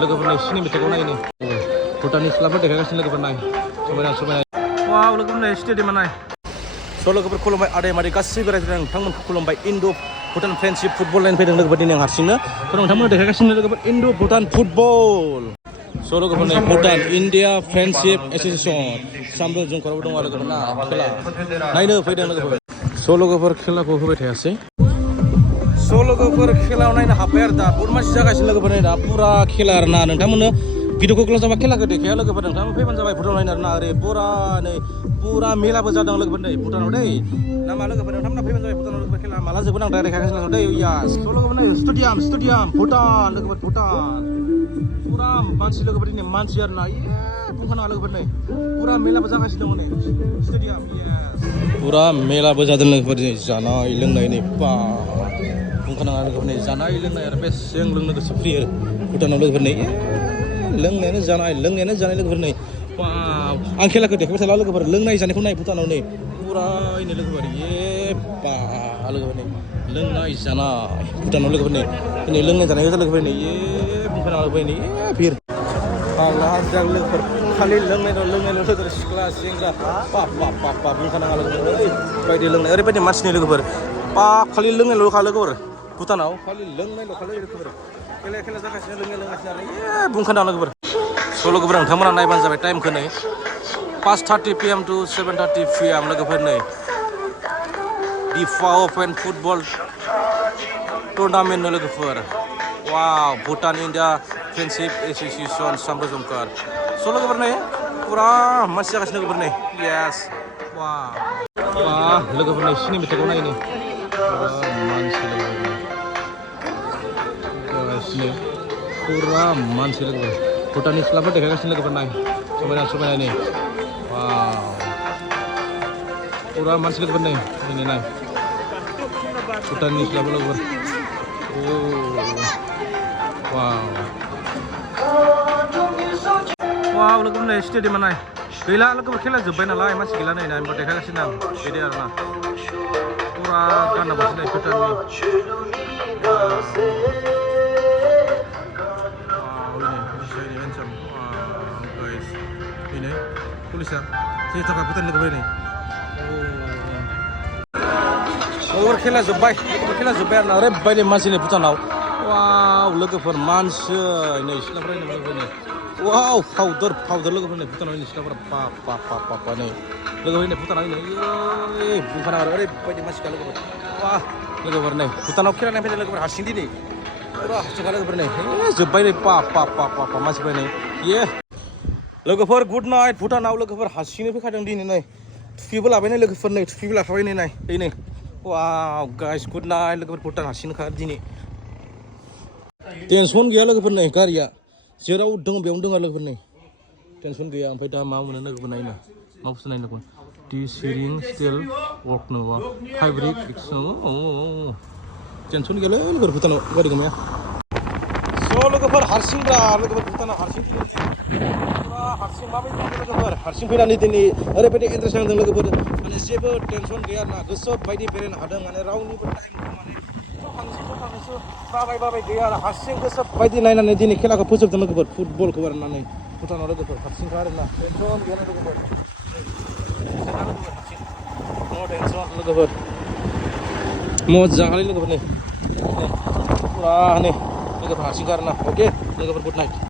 लोगोफोरनि सिनि मेथाइखौ नायनो भुटाननि सिख्लाफोर देखायगासिनो लोगोफोर नाय समायना समायना वाव लोगोफोरनि स्टेडियामा नाय स' लोगोफोर खुलुमबाय आदै मादै गासैबो रायजो नोंथांमोनखौ खुलुमबाय इन्ड' भुटान फ्रेन्डशिप फुटबल लाइन फैदों लोगोफोर दिनै आं हारसिंनो स' नोंथांमोना देखायगासिनो लोगोफोर इन्ड' भुटान फुटबल स' लोगोफोरनि भुटान इण्डिया फ्रेन्डशिप एस'सिएसन सामब्रु जोंखरावबो दङ लोगोफोर ना खेला नायनो फैदों लोगोफोर स' लोगोफोर खेलाखौ होबाय थायासै स' लोगोफोर खेलायाव नायनो हाब्बाय आरो दा बहुत मानसि जागासिनो लोगोफोर नै दा पुरा खेला आरो ना नोंथांमोननो भिडिअखौ क्लास जाबा खेलाखौ देखाया लोगोफोर नोंथांमोन फैबानो जाबाय भुटानाव नायनो आरो ना ओरै पुरा नै पुरा मेलाबो जादों लोगोफोर नै भुटानाव दै ना मा लोगोफोर नोंथांमोना फैबानो जाबाय भुटानाव लोगोफोर खेला माला जोबगोन आं देखायगासिनो दै यास स' लोगोफोर नै स्टेडियाम भुटान लोगोफोर भुटान पुरा मानसि लोगोफोर दिनै मानसि आरो ना बुंखानाङा लोगोफोर नै पुरा मेलाबो जागासिनो दङ नै स्टेडियाम यास पुरा मेलाबो जादों लोगोफोर दिनै जानाय लोंनाय नै बा बुंखानाङा लोगोफोर नै जानाय लोंनाय आरो बेसे लोंनो गोसो फ्रि आरो भुटानाव लोगोफोर नै लोंनायानो जानाय लोगोफोर नै आं खेलाखौ देखायबाय थाला लोगोफोर लोंनाय जानायखौ नाय भुटानाव नै पुरायनो लोगोफोर बा लोगोफोर नै लोंनाय जानाय भुटानाव लोगोफोर नै दिनै लोंनाय जानायखौ लोगोफोर नै बुंखानाङा लोगोफोर नै फिर हाजार लोगोफोर खालि लोंनायल' लोगोफोर सिख्ला सेंग्रा बा बुंखानाङा लोगोफोर ओरैबायदि लोंनाय ओरैबायदि मानसिनि लोगोफोर खालि लोंनायल'खा लोगोफोर भुटानाव खालि लोंनायल'खा लोगोफोर खेला जागासिनो लोंगासिनो आरो बुंखानाङा लोगोफोर स' लोगोफोर नोंथांमोना नायबानो जाबाय टाइमखौ नै 5:30 PM to 7:30 PM लोगोफोर नै FIFA अपेन फुटबल टुर्नामेन्ट लोगोफोर वाव Bhutan India friendship association सामब्रु Jhankar स' लोगोफोर नै पुरा मानसि जागासिनो लोगोफोर नै यास वाव लोगोफोर नै सिनि मेथाइखौ नायनो मानसि पुरा मानसि लोगोफोर भुटाननि सिख्लाफोर देखायगासिनो लोगोफोर नाय समायना समायना नै वाव पुरा मानसि लोगोफोर नै दिनै नाय भुटाननि सिख्लाफोर लोगोफोर वाव लोगोफोर नै स्टेडियामा नाय गैला लोगोफोर खेला जोब्बाय नालाय मानसि गैला नै नाय देखायगासिनो आं बिदि आरो ना पुरा गानना बसिनाय भुटाननि पुलिसा जे थाखा भुटान लोगोफोर नै खेला जोब्बाय आरो ना ओरैबायदि मानसि नै भुटानाव वाव लोगोफोर मानसि नै सिख्लाफोर लोगोफोर नै वाव फावदर लोगोफोर नै भुटानाव नै सिख्लाफोरा बा नै लोगोफोर नै भुटानाव नै बुंखानाङा ओरैबायदि मानसिखा लोगोफोर लोगोफोर नै भुटानाव खेला नायफैदों लोगोफोर हारसिं दिनै पुरा हारसिंखा लोगोफोर नै जोब्बाय नै बा मानसिफोर नै लोगोफोर गुड नाइट भुटानाव लोगोफोर हारसिंनो फैखादों दिनै नै टुपिबो लाबाय नै लोगोफोर नै टुपिबो लाखाबाय नै नै वाव गाइस गुड नाइट लोगोफोर भुटान हारसिंनोखा दिनै टेनसन गैया लोगोफोर नै गारिया जेराव दङ बेयावनो दङ लोगोफोर नै टेनसन गैया ओमफ्राय दा मा मोनो लोगोफोर नायनो मा बुस्थु नायनो लोगोफोर दि सिरिं स्टिल वर्क नङा फाइब्रिक टेनसन गैयालै लोगोफोर भुटानाव गारि गमाया स' लोगोफोर हारसिंब्रा लोगोफोर भुटानाव हारसिं हारसिं माबायदि लोगोफोर हारसिं फैनानै दिनै ओरैबायदि इन्ट्रेस्ट नांदों लोगोफोर माने जेबो टेनसन गैया ना गोसो बायदि बेरायनो हादों माने रावनिबो टाइमखौ माने थांनोसै बाबाय गैया आरो हारसिं गोसो बायदि नायनानै दिनै खेलाखौ फोजोबदों लोगोफोर फुटबलखौ आरो ना नै भुटानाव लोगोफोर हारसिंखा आरो ना टेनसन गैया लोगोफोर टेनसन लोगोफोर मोजाङालै लोगोफोर नै पुरा नै लोगोफोर हारसिंखा आरो ना अके लोगोफोर गुड नाइट